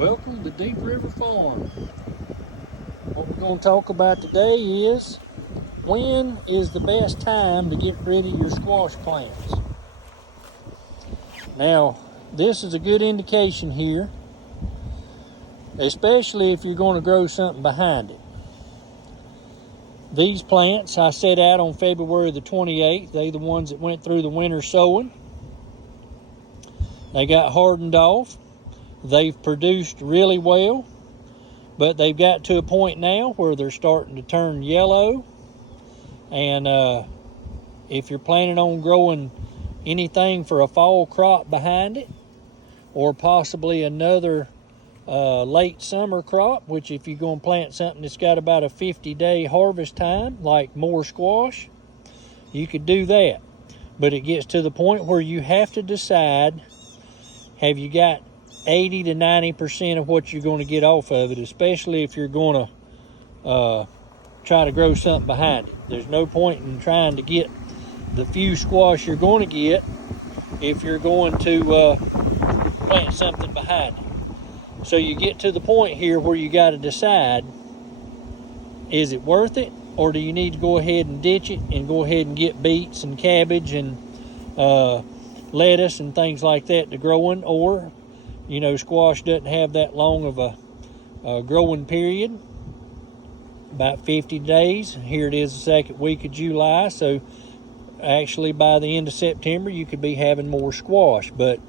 Welcome to Deep River Farm. What we're going to talk about today is when is the best time to get rid of your squash plants. Now, this is a good indication here, especially if you're going to grow something behind it. These plants I set out on February the 28th. They're the ones that went through the winter sowing. They got hardened off. They've produced really well, but they've got to a point now where they're starting to turn yellow. And if you're planning on growing anything for a fall crop behind it, or possibly another late summer crop, which if you're going to plant something that's got about a 50-day harvest time, like more squash, you could do that. But it gets to the point where you have to decide, have you got 80 to 90% of what you're going to get off of it, especially if you're going to try to grow something behind it. There's no point in trying to get the few squash you're going to get if you're going to plant something behind it. So you get to the point here where you got to decide, is it worth it, or do you need to go ahead and ditch it and go ahead and get beets and cabbage and lettuce and things like that to growing, or squash doesn't have that long of a growing period, about 50 days. Here it is the second week of July, so actually by the end of September you could be having more squash, but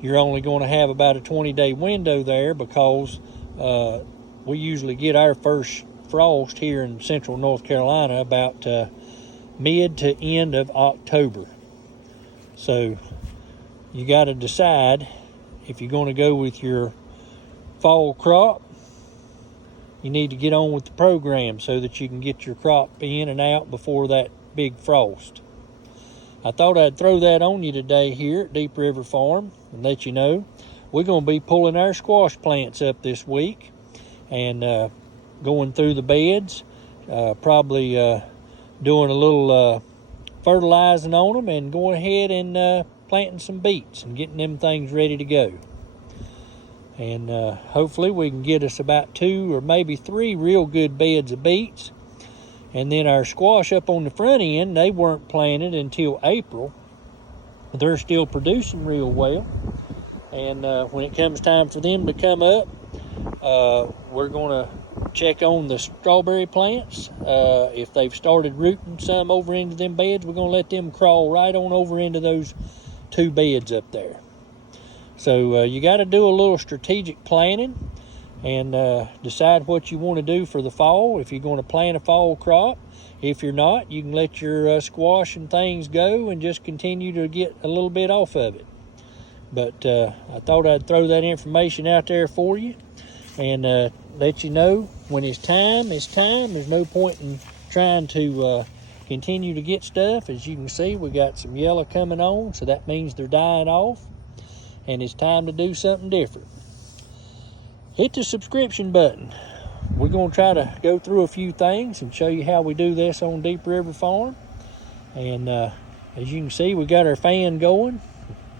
you're only going to have about a 20-day window there, because we usually get our first frost here in central North Carolina about mid to end of October. So you got to decide if you're going to go with your fall crop. You need to get on with the program so that you can get your crop in and out before that big frost. I thought I'd throw that on you today here at Deep River Farm and let you know we're going to be pulling our squash plants up this week and going through the beds, probably doing a little fertilizing on them, and going ahead and planting some beets and getting them things ready to go. And hopefully we can get us about 2 or maybe 3 real good beds of beets. And then our squash up on the front end, they weren't planted until April. They're still producing real well. And when it comes time for them to come up, we're going to check on the strawberry plants. If they've started rooting some over into them beds, we're going to let them crawl right on over into those 2 beds up there. So you got to do a little strategic planning and decide what you want to do for the fall, if you're going to plant a fall crop. If you're not, you can let your squash and things go and just continue to get a little bit off of it. But I thought I'd throw that information out there for you and let you know when it's time, it's time. There's no point in trying to continue to get stuff. As you can see, we got some yellow coming on, so that means they're dying off, and it's time to do something different. Hit the subscription button. We're going to try to go through a few things and show you how we do this on Deep River Farm. And as you can see, we got our fan going.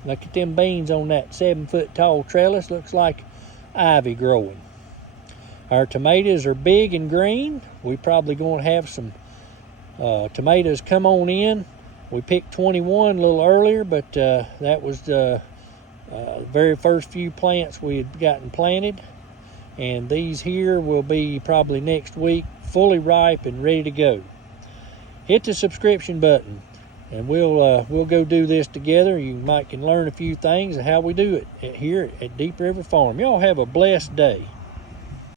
Look at them beans on that 7-foot tall trellis. Looks like ivy growing. Our tomatoes are big and green. We're probably going to have some tomatoes come on in. We picked 21 a little earlier, but that was the very first few plants we had gotten planted. And these here will be probably next week fully ripe and ready to go. Hit the subscription button and we'll go do this together. You might can learn a few things of how we do it here at Deep River Farm. Y'all have a blessed day.